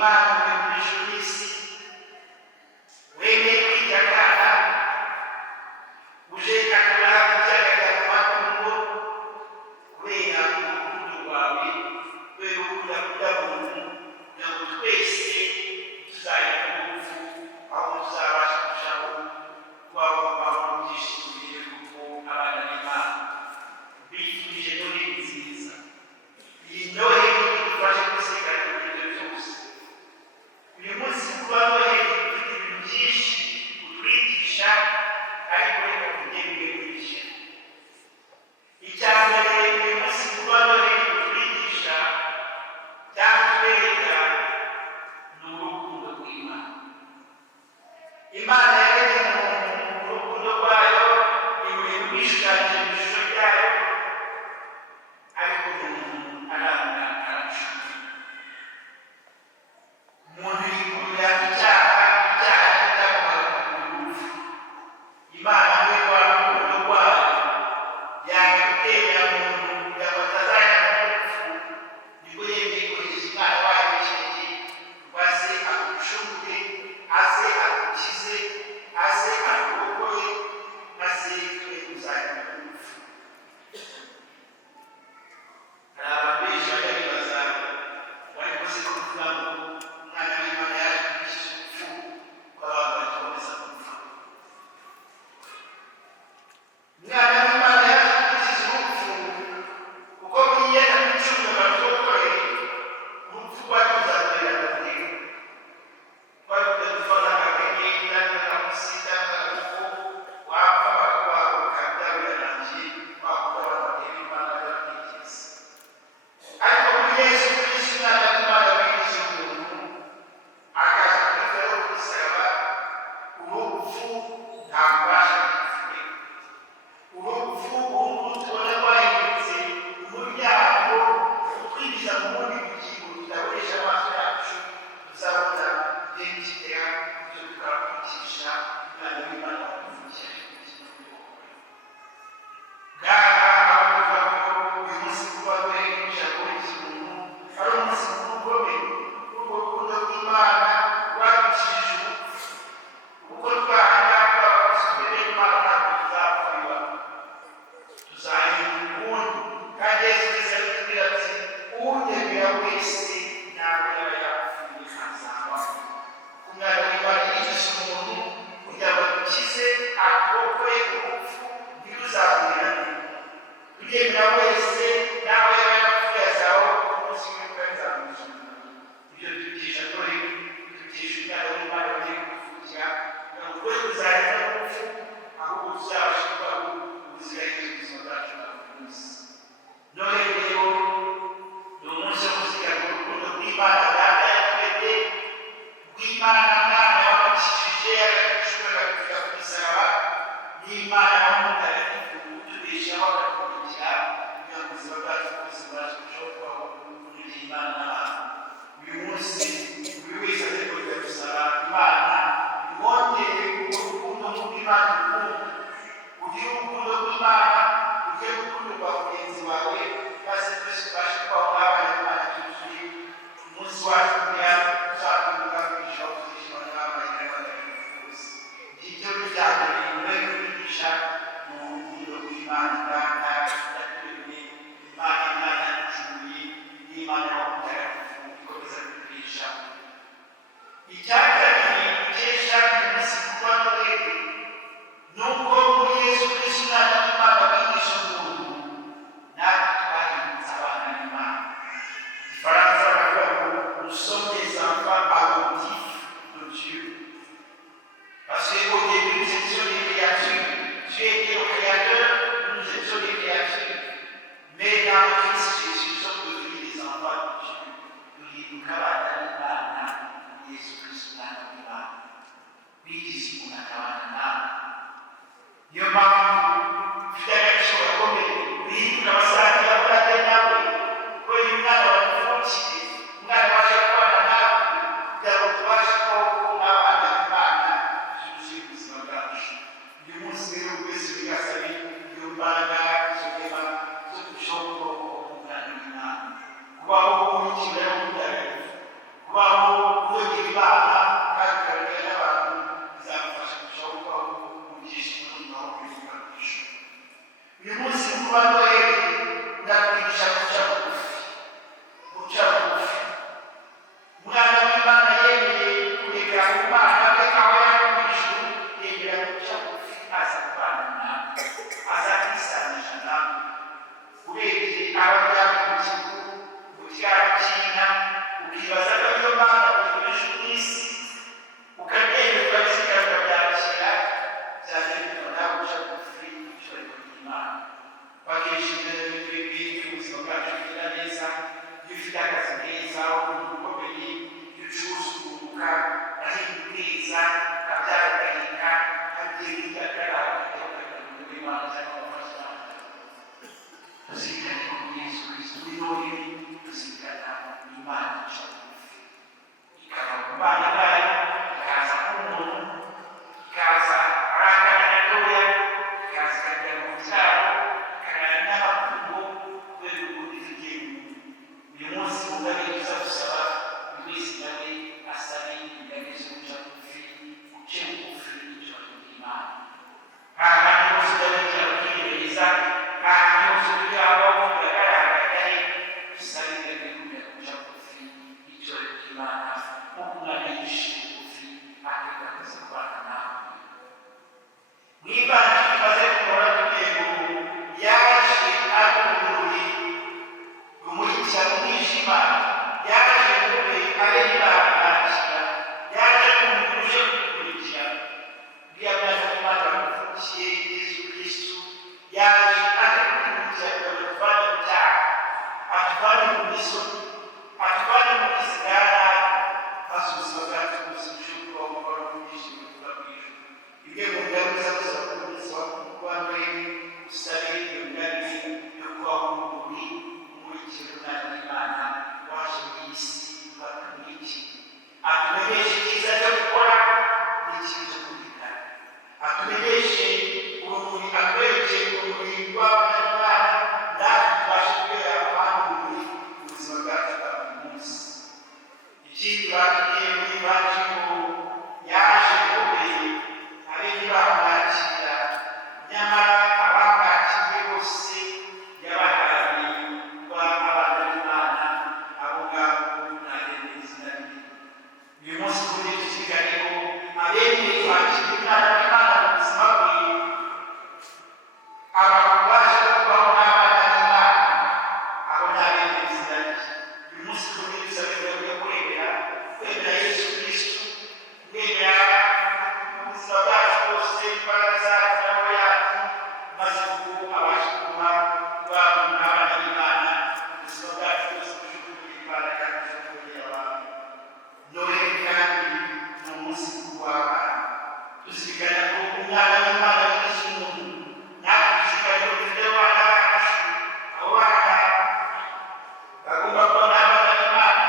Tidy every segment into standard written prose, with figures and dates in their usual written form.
imana muri jurisi wemeye kwitakara uje akora ibyagaragara makungo kubera urukundo rwawe kubera ukunda muntu kugira ngo twese tuzagira ingufu aho tuzabasha kurushaho kubaho mu byishimo kuko abana b'Imana bifurije Noheli nziza. Iyi Noheli idufashe gusekana ibyo byose y'Imana nk'uko umwana yishimiye bugufi akigaragaza kubana nawe. Mu ivanjiri tumaze kubona tugiye ngo yaje ari urumuri rumurikira mu mwijima, yaje kure abe yibangakira, yaje kumva uje kudukurikira. Uriya mwana w'Imana wamuvukiye Yesu Kristo yaje aje kudukurikira ngo atuvane mu cyaha, atuvane mu misozi, atuvane mu gisigara, maze ubuzima bwacu bwose burusheho kubaho mu mahoro n'ubwishimo buva mu ijuru. Bimwe mu ngaruka z'ubuzima bw'ubuzima bw'umugore usabe iyo ngabire yo kubaho urumuri rumurikira umwana w'Imana waje mu isi bakamurikira, atumenyeshe icyiza cyo gukora n'ikibi cyo kubikora, atumenyeshe urumuri, atwerekeye urumuri rw'abana b'Imana, natwe tubashe kubera abandi urumuri mu buzima bwacu bwa buri munsi. Ikindi batubwiye mu ivanjiri ngo yaje kure abe ntibamwakira, nyamara abamwakiriye bose yabahaye kuba abana b'Imana, abo ngabo ntarengwa izina rye. Uyu munsi kuri iki kiganiro abemeye kwakira umwana w'Imana mu buzima bwe, ababasha kubaho n'abana b'Imana, abo ntarengwa izina rye. Uyu munsi kuri iki kiganiro yo kwemera Yesu Kristo, kwemera ubuzima bwacu bwose, imbaraga zacu n'amaboko yacu, maze kuko abasha kuba n'abana b'Imana, ubuzima bwacu bwose burusheho kugira imbaraga zo kubonera abantu. Noheli kandi ni umunsi mukuru w'abana, tuzirikana ko umwana w'Imana yigisha umuntu, natwe tuzirikana ko dufite abana bacu, abo bana bagomba kuba n'abana b'Imana.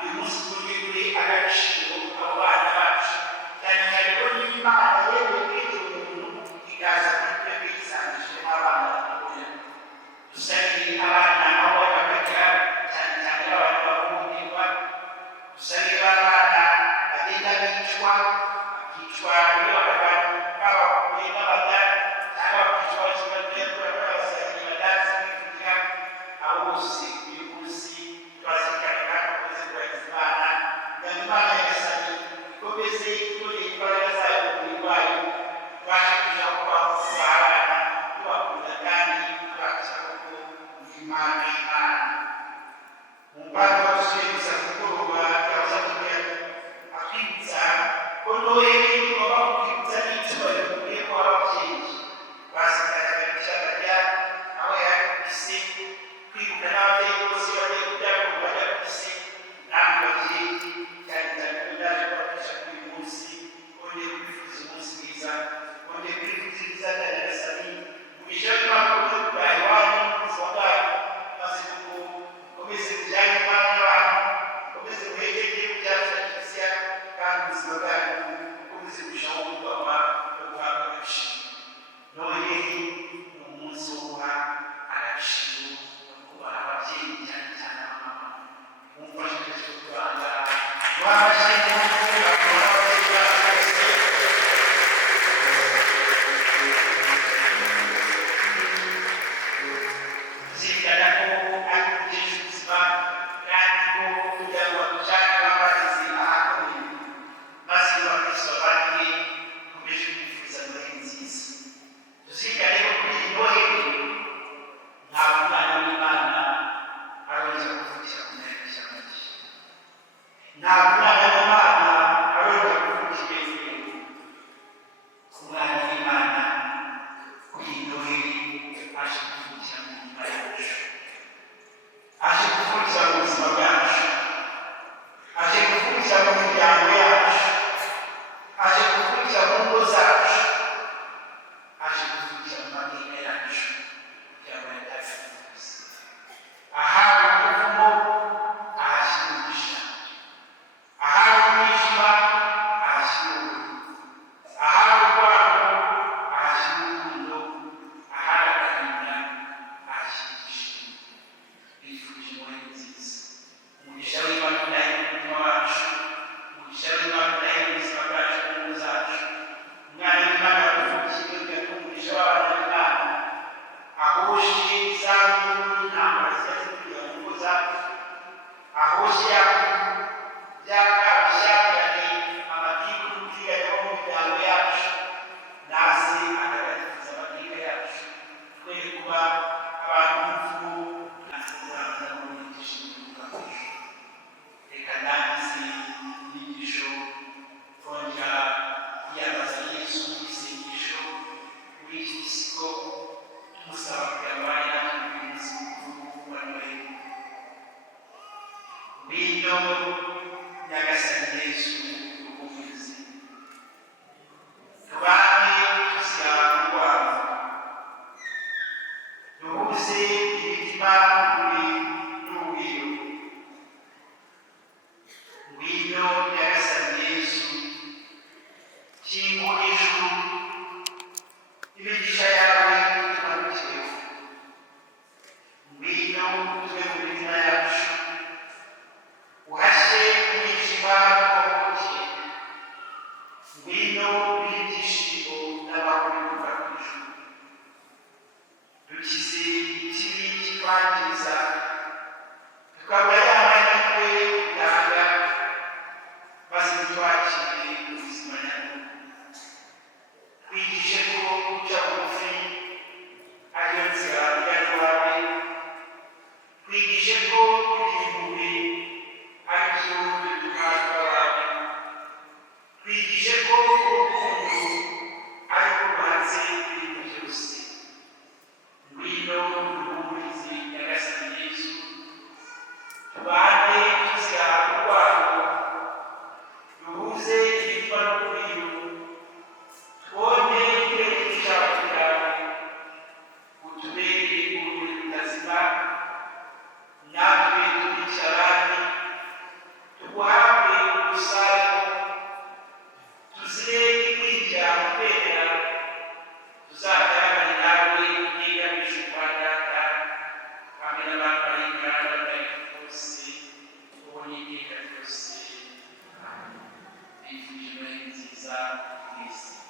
Uyu munsi turi agaciro abo bana bacu, cyane cyane ko n'Imana yemeye kwita umuntu ikaza kuri twe kwisangishemo abana batoya. Dusabire abana aho bakajya, cyane cyane abantu bakumirwa, dusabire abana bagenda bicwa iyo babakuye n'abadari, cyangwa bakicwa bakibabwira ko babasangiye badazi kwivugira. Abo bose uyu munsi tubazirikane kandi dukomeze kubahiriza Imana, kugira ngo Imana nyagasani ikomeze itugirire imbaraga zayo mu mubiri wayo, tubashe kurushaho kubaho abana tubakunda kandi tubakira koko Imana y'Imana. Umupaka wadusubiza ku mugoroba yahoze atwibutsa ko Noheli tugomba kutwibutsa n'icyubahiro dukwiye guha ababyeyi basigaraga ishyaka rya aho yari ku isi, kwibuka n'ababyeyi bose bagiye kubyara ngo bajya ku isi. Namwe babyeyi cyane cyane ko ndaje kubafasha kuri uyu munsi, bongeye kubifuriza umunsi mwiza, bongeye kubifuriza ibyiza bya Nyagasani, umugisha w'Imana ukomeze kugaha iwanyu n'ubuzima bwanyu, maze kuko mukomeze kujyana Imana y'abantu, mukomeze muheke igihugu cyacu cya Kiliziya, kandi ubuzima bwanyu bukomeze kurushaho kubahwa no guhabwa agaciro. Noheli ni umunsi wo guha agaciro no kubaha ababyeyi, cyane cyane abamama. Mumfashe twese kuranga ababyeyi tuzirikana ko ari gukesha ubuzima, kandi ko kugira ngo badujyane babageze ahakomeye, maze bakristo abandi dukomeje kwifuriza Noheli nziza. Tuzirikane ko kuri iyi Noheli ntabwo umwana w'Imana arongera kuvukira ku ntebe y'amagi, ntabwo umwana w'Imana arongera kuvukira imbere. Umwana w'Imana kuri iyi Noheli aje kuvukira mu mitima yacu, aje kuvukira mu buzima bwacu, aje kuvukira mu miryango yacu, aje kuvukira mu ngo zacu, aje kuvukira mu mateka yacu, kugira ngo yatabifuza. Ahawe umuvumo ahashyira umugisha, ahawe umwijima ahashyira urumuri, ahawe urwango ahashyira urukundo, ahawe agahinda ahashyira ibyishimo. Bifurije Noheli nziza, umugisha w'Imana uri mu mutima wacu, umugisha yifurije noheli nziza mwese.